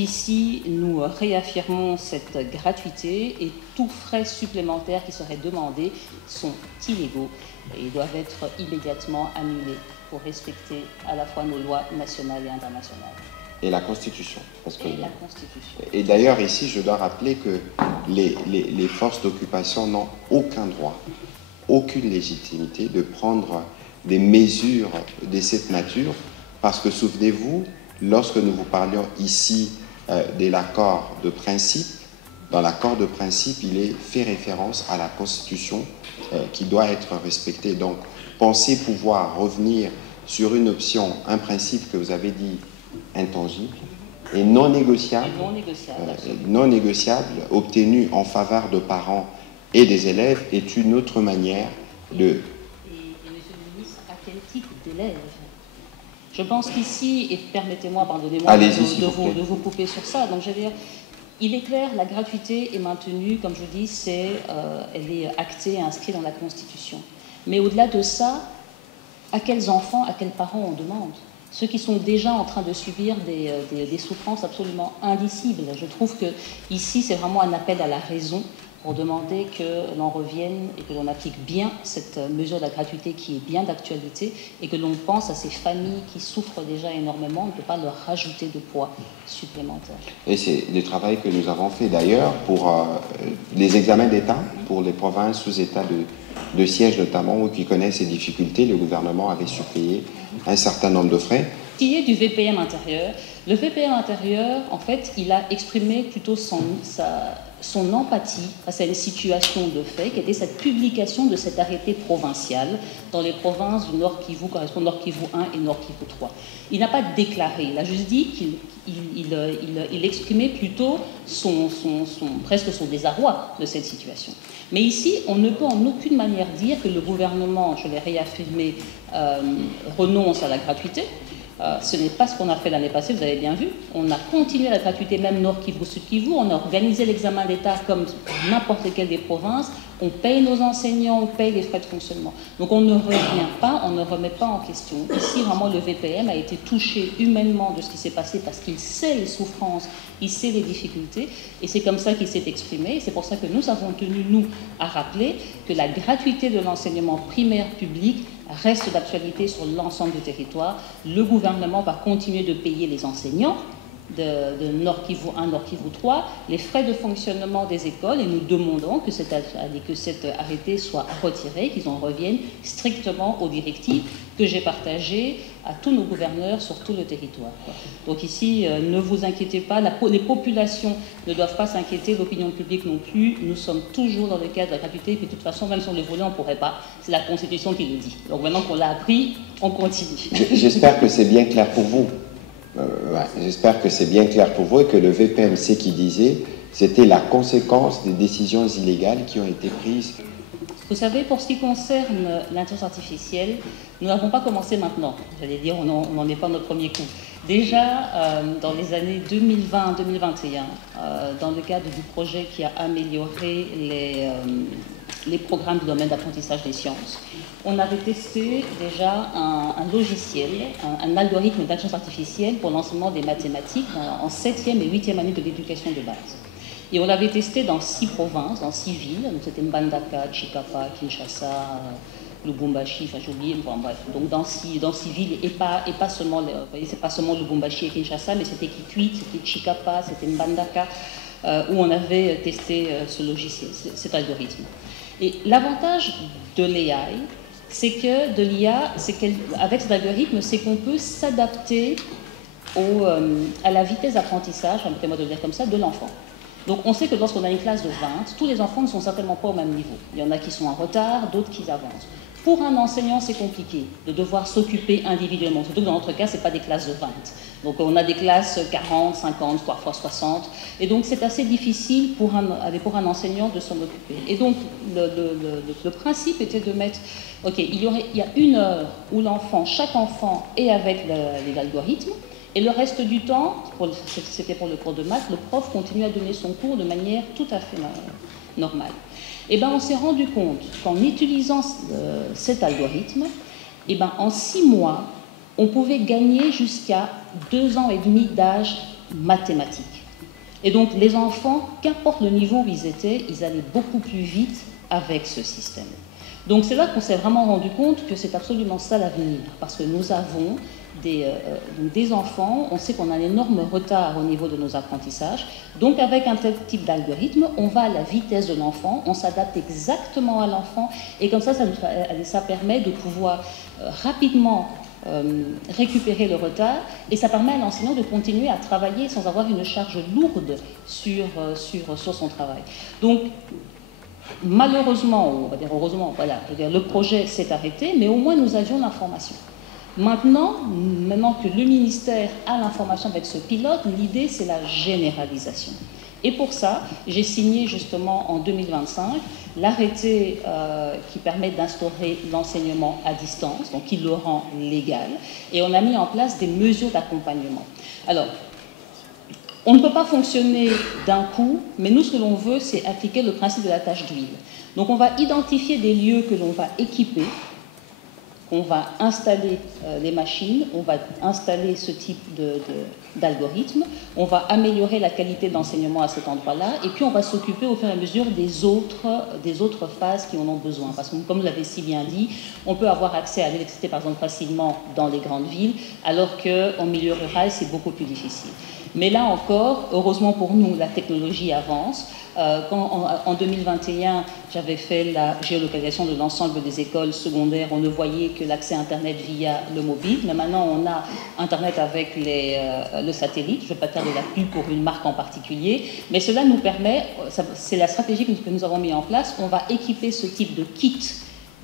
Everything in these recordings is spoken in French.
Ici, nous réaffirmons cette gratuité et tous frais supplémentaires qui seraient demandés sont illégaux et doivent être immédiatement annulés pour respecter à la fois nos lois nationales et internationales. Et la Constitution. La Constitution. Et d'ailleurs, ici, je dois rappeler que les forces d'occupation n'ont aucun droit, aucune légitimité de prendre des mesures de cette nature, parce que souvenez-vous, lorsque nous vous parlions ici de l'accord de principe, dans l'accord de principe, il est fait référence à la Constitution qui doit être respectée. Donc, pensez pouvoir revenir sur une option, un principe que vous avez dit intangible et non négociable, obtenu en faveur de parents et des élèves, est une autre manière de... Et monsieur le ministre, à quel type d'élèves? Je pense qu'ici, et permettez-moi, pardonnez-moi de vous couper sur ça, donc je veux dire, il est clair, la gratuité est maintenue, comme je dis, elle est actée et inscrite dans la Constitution. Mais au-delà de ça, à quels enfants, à quels parents on demande? Ceux qui sont déjà en train de subir des souffrances absolument indicibles. Je trouve que ici, c'est vraiment un appel à la raison pour demander que l'on revienne et que l'on applique bien cette mesure de la gratuité qui est bien d'actualité et que l'on pense à ces familles qui souffrent déjà énormément, on ne peut pas leur rajouter de poids supplémentaire. Et c'est le travail que nous avons fait d'ailleurs pour les examens d'État, pour les provinces sous état de siège notamment, ou qui connaissent ces difficultés, le gouvernement avait suppléé un certain nombre de frais. Qui est du VPM intérieur, le VPM intérieur, en fait, il a exprimé plutôt son empathie face à une situation de fait, qui était cette publication de cet arrêté provincial dans les provinces du Nord Kivu, correspond Nord Kivu 1 et Nord Kivu 3. Il n'a pas déclaré, il a juste dit qu'il exprimait plutôt presque son désarroi de cette situation. Mais ici, on ne peut en aucune manière dire que le gouvernement, je l'ai réaffirmé, renonce à la gratuité. Ce n'est pas ce qu'on a fait l'année passée, vous avez bien vu. On a continué la gratuité, même Nord Kivu, Sud Kivu. On a organisé l'examen d'État comme n'importe quelle des provinces. On paye nos enseignants, on paye les frais de fonctionnement. Donc on ne revient pas, on ne remet pas en question. Ici, vraiment, le VPM a été touché humainement de ce qui s'est passé parce qu'il sait les souffrances, il sait les difficultés. Et c'est comme ça qu'il s'est exprimé. C'est pour ça que nous avons tenu, nous, à rappeler que la gratuité de l'enseignement primaire public reste d'actualité sur l'ensemble du territoire. Le gouvernement va continuer de payer les enseignants de Nord Kivu 1, Nord Kivu 3, les frais de fonctionnement des écoles, et nous demandons que cet arrêté soit retiré, qu'ils en reviennent strictement aux directives que j'ai partagées à tous nos gouverneurs sur tout le territoire. Donc ici, ne vous inquiétez pas, les populations ne doivent pas s'inquiéter, l'opinion publique non plus. Nous sommes toujours dans le cadre de la gratuité, et puis de toute façon, même si on le voulait, on ne pourrait pas. C'est la Constitution qui le dit. Donc maintenant qu'on l'a appris, on continue. J'espère que c'est bien clair pour vous. J'espère que c'est bien clair pour vous et que le VPMC qui disait c'était la conséquence des décisions illégales qui ont été prises. Vous savez, pour ce qui concerne l'intelligence artificielle, nous n'avons pas commencé maintenant. J'allais dire, on n'en est pas notre premier coup. Déjà, dans les années 2020-2021, dans le cadre du projet qui a amélioré les programmes du domaine d'apprentissage des sciences, on avait testé déjà un logiciel, un algorithme d'intelligence artificielle pour l'enseignement des mathématiques en 7e et 8e année de l'éducation de base. Et on l'avait testé dans 6 provinces, dans 6 villes, donc c'était Mbandaka, Chikapa, Kinshasa, Lubumbashi, enfin j'ai oublié, bon, bref, donc dans 6 villes, et pas seulement, vous voyez, c'est pas seulement Lubumbashi et Kinshasa, mais c'était Kikwit, c'était Chikapa, c'était Mbandaka, où on avait testé ce logiciel, cet algorithme. Et l'avantage de l'AI, c'est que avec cet algorithme, c'est qu'on peut s'adapter à la vitesse d'apprentissage, permettez-moi de le dire comme ça, de l'enfant. Donc on sait que lorsqu'on a une classe de 20, tous les enfants ne sont certainement pas au même niveau. Il y en a qui sont en retard, d'autres qui avancent. Pour un enseignant, c'est compliqué de devoir s'occuper individuellement, surtout que dans notre cas, ce n'est pas des classes de 20. Donc on a des classes 40, 50, parfois 60. Et donc c'est assez difficile pour un enseignant de s'en occuper. Et donc le principe était de mettre, ok, il y a 1 heure où chaque enfant est avec l'algorithme, et le reste du temps, c'était pour le cours de maths, le prof continue à donner son cours de manière tout à fait normale. Et bien on s'est rendu compte qu'en utilisant cet algorithme, et ben en 6 mois, on pouvait gagner jusqu'à 2 ans et demi d'âge mathématiques. Et donc les enfants, qu'importe le niveau où ils étaient, ils allaient beaucoup plus vite avec ce système. Donc c'est là qu'on s'est vraiment rendu compte que c'est absolument ça l'avenir, parce que nous avons des enfants, on sait qu'on a un énorme retard au niveau de nos apprentissages, donc avec un tel type d'algorithme, on va à la vitesse de l'enfant, on s'adapte exactement à l'enfant, et comme ça permet de pouvoir rapidement récupérer le retard, et ça permet à l'enseignant de continuer à travailler sans avoir une charge lourde sur son travail. Donc, malheureusement, ou on va dire heureusement, voilà, le projet s'est arrêté, mais au moins nous avions l'information. Maintenant que le ministère a l'information avec ce pilote, l'idée c'est la généralisation. Et pour ça, j'ai signé justement en 2025 l'arrêté qui permet d'instaurer l'enseignement à distance, donc qui le rend légal, et on a mis en place des mesures d'accompagnement. Alors, on ne peut pas fonctionner d'un coup, mais nous, ce que l'on veut, c'est appliquer le principe de la tâche d'huile. Donc, on va identifier des lieux que l'on va équiper, qu'on va installer les machines, on va installer ce type d'algorithme, on va améliorer la qualité d'enseignement à cet endroit-là, et puis on va s'occuper au fur et à mesure des autres phases qui en ont besoin. Parce que, comme vous l'avez si bien dit, on peut avoir accès à l'électricité, par exemple, facilement dans les grandes villes, alors qu'en milieu rural, c'est beaucoup plus difficile. Mais là encore, heureusement pour nous, la technologie avance. Quand en 2021, j'avais fait la géolocalisation de l'ensemble des écoles secondaires, on ne voyait que l'accès Internet via le mobile. Mais maintenant, on a Internet avec le satellite. Je ne vais pas faire de la pub pour une marque en particulier. Mais cela nous permet, c'est la stratégie que nous avons mis en place, on va équiper ce type de kit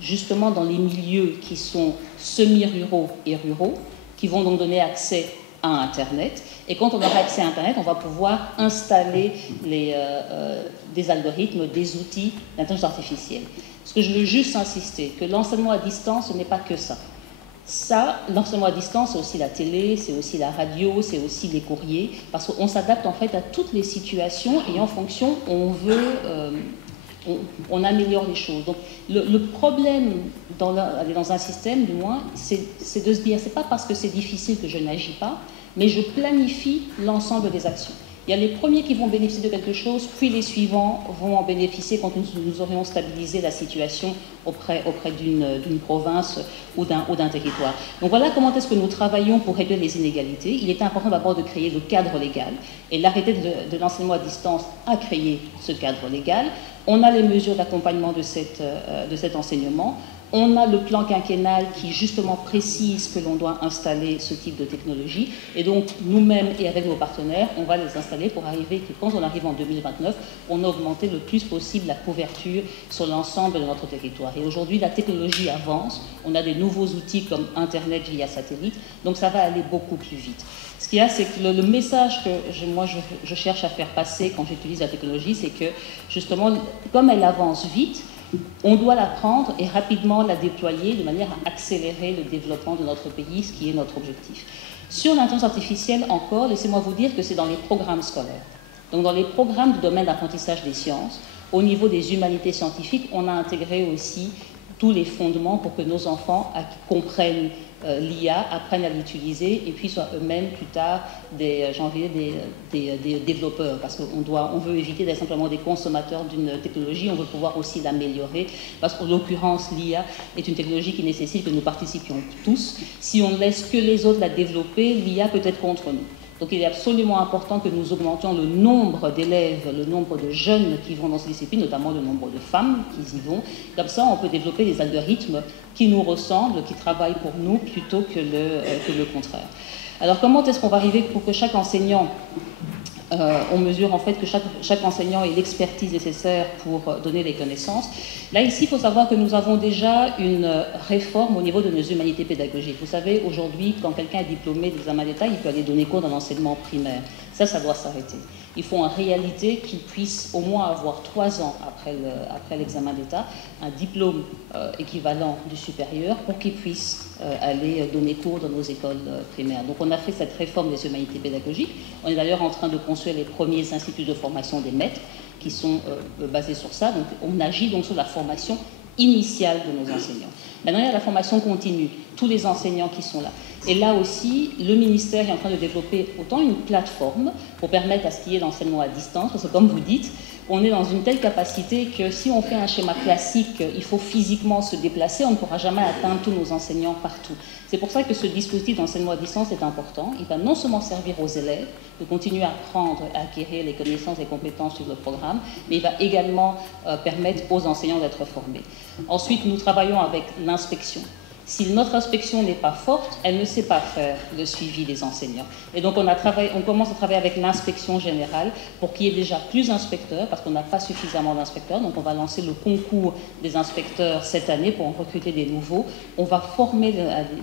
justement dans les milieux qui sont semi-ruraux et ruraux, qui vont donc donner accès à Internet. Et quand on aura accès à Internet, on va pouvoir installer des algorithmes, des outils d'intelligence artificielle. Ce que je veux juste insister, que l'enseignement à distance, ce n'est pas que ça. L'enseignement à distance, c'est aussi la télé, c'est aussi la radio, c'est aussi les courriers, parce qu'on s'adapte en fait à toutes les situations et en fonction, on améliore les choses. Donc, le problème dans un système, du moins, c'est de se dire, c'est pas parce que c'est difficile que je n'agis pas, mais je planifie l'ensemble des actions. Il y a les premiers qui vont bénéficier de quelque chose, puis les suivants vont en bénéficier quand nous aurions stabilisé la situation auprès d'une province ou d'un territoire. Donc voilà comment est-ce que nous travaillons pour réduire les inégalités. Il est important d'abord de créer le cadre légal, et l'arrêté de l'enseignement à distance a créé ce cadre légal. On a les mesures d'accompagnement de cet enseignement. On a le plan quinquennal qui justement précise que l'on doit installer ce type de technologie. Et donc, nous-mêmes et avec nos partenaires, on va les installer pour arriver que quand on arrive en 2029, on a augmenté le plus possible la couverture sur l'ensemble de notre territoire. Et aujourd'hui, la technologie avance. On a des nouveaux outils comme Internet via satellite. Donc, ça va aller beaucoup plus vite. Ce qu'il y a, c'est que le message que je cherche à faire passer quand j'utilise la technologie, c'est que justement, comme elle avance vite, on doit la prendre et rapidement la déployer de manière à accélérer le développement de notre pays, ce qui est notre objectif. Sur l'intelligence artificielle encore, laissez-moi vous dire que c'est dans les programmes scolaires. Donc dans les programmes du domaine d'apprentissage des sciences, au niveau des humanités scientifiques, on a intégré aussi tous les fondements pour que nos enfants comprennent l'IA, apprennent à l'utiliser et puis soient eux-mêmes plus tard des développeurs, parce qu'on veut éviter d'être simplement des consommateurs d'une technologie, on veut pouvoir aussi l'améliorer, parce qu'en l'occurrence l'IA est une technologie qui nécessite que nous participions tous. Si on ne laisse que les autres la développer, l'IA peut être contre nous. Donc il est absolument important que nous augmentions le nombre d'élèves, le nombre de jeunes qui vont dans ces disciplines, notamment le nombre de femmes qui y vont. Comme ça, on peut développer des algorithmes qui nous ressemblent, qui travaillent pour nous, plutôt que le contraire. Alors comment est-ce qu'on va arriver pour que chaque enseignant, on mesure en fait que chaque enseignant ait l'expertise nécessaire pour donner les connaissances. Là, ici, il faut savoir que nous avons déjà une réforme au niveau de nos humanités pédagogiques. Vous savez, aujourd'hui, quand quelqu'un est diplômé d'examen d'État, il peut aller donner cours dans l'enseignement primaire. Ça doit s'arrêter. Il faut en réalité qu'il puisse au moins avoir 3 ans après l'examen d'État, un diplôme équivalent du supérieur pour qu'il puisse aller donner cours dans nos écoles primaires. Donc on a fait cette réforme des humanités pédagogiques. On est d'ailleurs en train de construire les premiers instituts de formation des maîtres qui sont basés sur ça. Donc on agit donc sur la formation initiale de nos enseignants. Maintenant, il y a la formation continue, tous les enseignants qui sont là. Et là aussi, le ministère est en train de développer autant une plateforme pour permettre à ce qu'il y ait l'enseignement à distance, parce que comme vous dites, on est dans une telle capacité que si on fait un schéma classique, il faut physiquement se déplacer, on ne pourra jamais atteindre tous nos enseignants partout. C'est pour ça que ce dispositif d'enseignement à distance est important. Il va non seulement servir aux élèves de continuer à apprendre, à acquérir les connaissances et compétences sur le programme, mais il va également permettre aux enseignants d'être formés. Ensuite, nous travaillons avec l'inspection. Si notre inspection n'est pas forte, elle ne sait pas faire le suivi des enseignants. Et donc on commence à travailler avec l'inspection générale pour qu'il y ait déjà plus d'inspecteurs, parce qu'on n'a pas suffisamment d'inspecteurs. Donc on va lancer le concours des inspecteurs cette année pour en recruter des nouveaux. On va former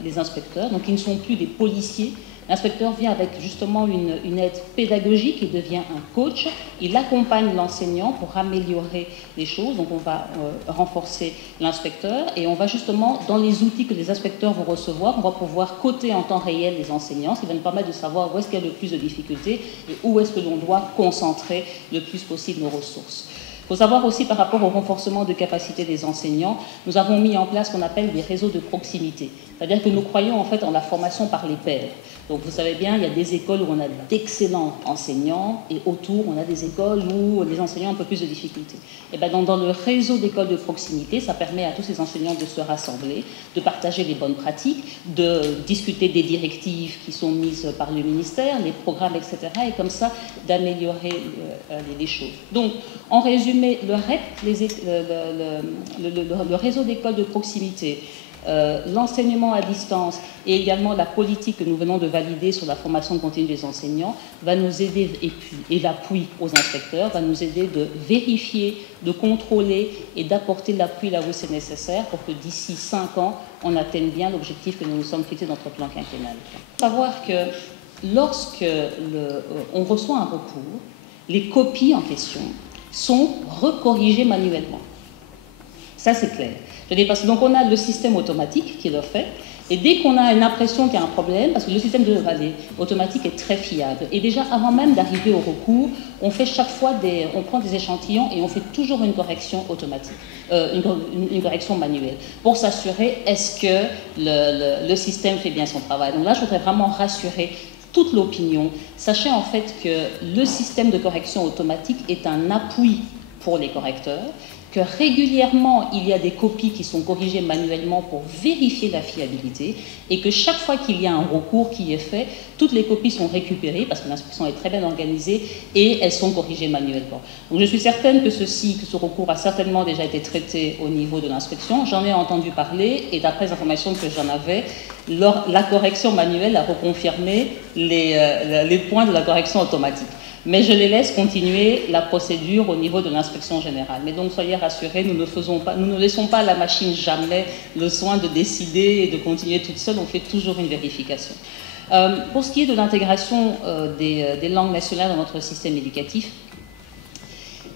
les inspecteurs, donc ils ne sont plus des policiers. L'inspecteur vient avec justement une aide pédagogique, il devient un coach, il accompagne l'enseignant pour améliorer les choses, donc on va renforcer l'inspecteur et on va justement, dans les outils que les inspecteurs vont recevoir, on va pouvoir coter en temps réel les enseignants, ce qui va nous permettre de savoir où est-ce qu'il y a le plus de difficultés et où est-ce que l'on doit concentrer le plus possible nos ressources. Il faut savoir aussi par rapport au renforcement de capacité des enseignants, nous avons mis en place ce qu'on appelle des réseaux de proximité. C'est-à-dire que nous croyons en fait en la formation par les pairs. Donc vous savez bien, il y a des écoles où on a d'excellents enseignants et autour on a des écoles où les enseignants ont un peu plus de difficultés. Et bien dans le réseau d'écoles de proximité, ça permet à tous ces enseignants de se rassembler, de partager les bonnes pratiques, de discuter des directives qui sont mises par le ministère, les programmes, etc. Et comme ça d'améliorer les choses. Donc en résumé, le REP, le réseau d'écoles de proximité, l'enseignement à distance et également la politique que nous venons de valider sur la formation continue des enseignants va nous aider, et l'appui aux inspecteurs va nous aider de vérifier, de contrôler et d'apporter l'appui là où c'est nécessaire pour que d'ici 5 ans, on atteigne bien l'objectif que nous nous sommes fixés dans notre plan quinquennal. Il faut savoir que lorsque on reçoit un recours, les copies en question sont recorrigées manuellement. Ça, c'est clair. Donc, on a le système automatique qui le fait. Et dès qu'on a une impression qu'il y a un problème, parce que le système automatique est très fiable, et déjà avant même d'arriver au recours, on fait chaque fois on prend des échantillons et on fait toujours une correction automatique, une correction manuelle, pour s'assurer est-ce que le système fait bien son travail. Donc là, je voudrais vraiment rassurer toute l'opinion. Sachez en fait que le système de correction automatique est un appui pour les correcteurs, que régulièrement, il y a des copies qui sont corrigées manuellement pour vérifier la fiabilité et que chaque fois qu'il y a un recours qui est fait, toutes les copies sont récupérées parce que l'inspection est très bien organisée et elles sont corrigées manuellement. Donc je suis certaine que ce recours a certainement déjà été traité au niveau de l'inspection. J'en ai entendu parler et d'après les informations que j'en avais, la correction manuelle a reconfirmé les points de la correction automatique. Mais je les laisse continuer la procédure au niveau de l'inspection générale. Mais donc, soyez rassurés, nous ne laissons pas à la machine jamais le soin de décider et de continuer toute seule, on fait toujours une vérification. Pour ce qui est de l'intégration des langues nationales dans notre système éducatif,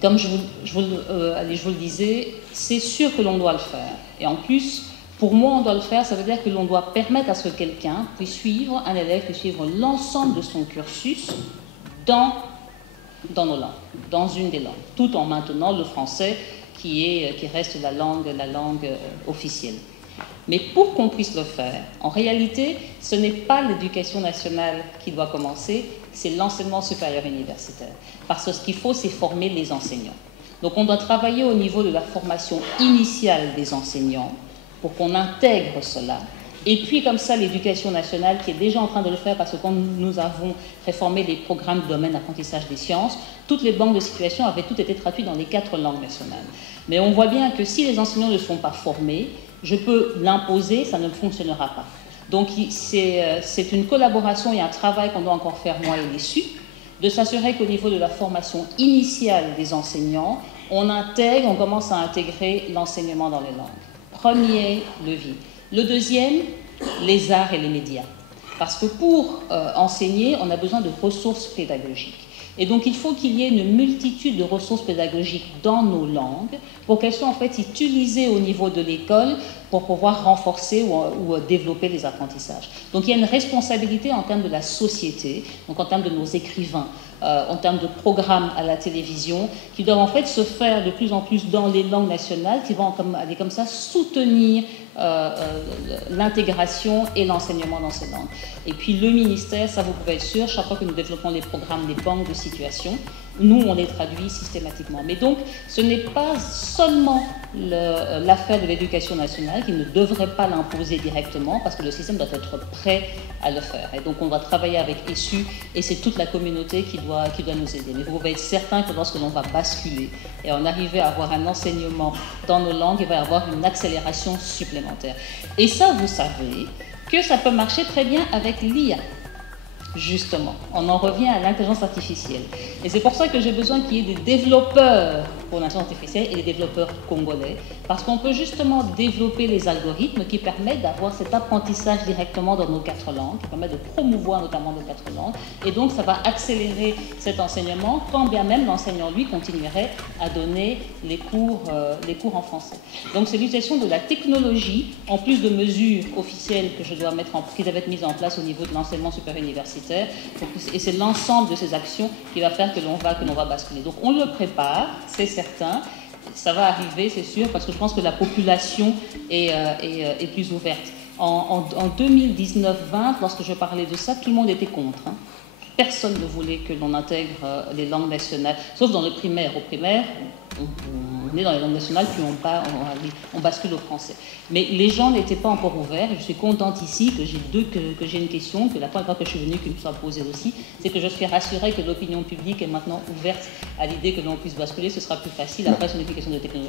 comme je vous le disais, c'est sûr que l'on doit le faire. Et en plus, pour moi, on doit le faire, ça veut dire que l'on doit permettre à ce que quelqu'un puisse suivre, un élève puisse suivre l'ensemble de son cursus dans nos langues, dans une des langues, tout en maintenant le français qui reste la langue officielle. Mais pour qu'on puisse le faire, en réalité, ce n'est pas l'éducation nationale qui doit commencer, c'est l'enseignement supérieur universitaire. Parce que ce qu'il faut, c'est former les enseignants. Donc on doit travailler au niveau de la formation initiale des enseignants pour qu'on intègre cela. Et puis comme ça, l'éducation nationale qui est déjà en train de le faire, parce que quand nous avons réformé les programmes de domaine d'apprentissage des sciences, toutes les banques de situation avaient toutes été traduites dans les 4 langues nationales. Mais on voit bien que si les enseignants ne sont pas formés, je peux l'imposer, ça ne fonctionnera pas. Donc c'est une collaboration et un travail qu'on doit encore faire, moi et les SUP, de s'assurer qu'au niveau de la formation initiale des enseignants, on commence à intégrer l'enseignement dans les langues. Premier levier. Le deuxième, les arts et les médias. Parce que pour enseigner, on a besoin de ressources pédagogiques. Et donc, il faut qu'il y ait une multitude de ressources pédagogiques dans nos langues pour qu'elles soient en fait utilisées au niveau de l'école pour pouvoir renforcer ou développer les apprentissages. Donc il y a une responsabilité en termes de la société, donc en termes de nos écrivains, en termes de programmes à la télévision, qui doivent en fait se faire de plus en plus dans les langues nationales, qui vont aller comme ça soutenir l'intégration et l'enseignement dans ces langues. Et puis le ministère, ça vous pouvez être sûr, chaque fois que nous développons les programmes, les banques de situation, nous on les traduit systématiquement. Mais donc ce n'est pas seulement l'affaire de l'éducation nationale qui ne devrait pas l'imposer directement, parce que le système doit être prêt à le faire. Et donc on va travailler avec ESSU et c'est toute la communauté qui doit nous aider. Mais vous pouvez être certain que lorsque l'on va basculer et en arriver à avoir un enseignement dans nos langues, il va y avoir une accélération supplémentaire. Et ça, vous savez que ça peut marcher très bien avec l'IA. Justement, on en revient à l'intelligence artificielle. Et c'est pour ça que j'ai besoin qu'il y ait des développeurs pour l'intelligence artificielle et des développeurs congolais, parce qu'on peut justement développer les algorithmes qui permettent d'avoir cet apprentissage directement dans nos 4 langues, qui permettent de promouvoir notamment nos 4 langues, et donc ça va accélérer cet enseignement, quand bien même l'enseignant, lui, continuerait à donner les cours en français. Donc c'est l'utilisation de la technologie, en plus de mesures officielles que je dois qui doivent être mises en place au niveau de l'enseignement supérieur universitaire, et c'est l'ensemble de ces actions qui va faire que l'on va basculer. Donc on le prépare, c'est certain, ça va arriver, c'est sûr, parce que je pense que la population est plus ouverte. En 2019-20, lorsque je parlais de ça, tout le monde était contre. Hein. Personne ne voulait que l'on intègre les langues nationales, sauf dans le primaire. Au primaire, on est dans les langues nationales, puis on bascule au français. Mais les gens n'étaient pas encore ouverts. Je suis contente ici que j'ai une question, que la première fois que je suis venue, qu'il me soit posée aussi, c'est que je suis rassurée que l'opinion publique est maintenant ouverte à l'idée que l'on puisse basculer. Ce sera plus facile. Après, c'est une question de technologie.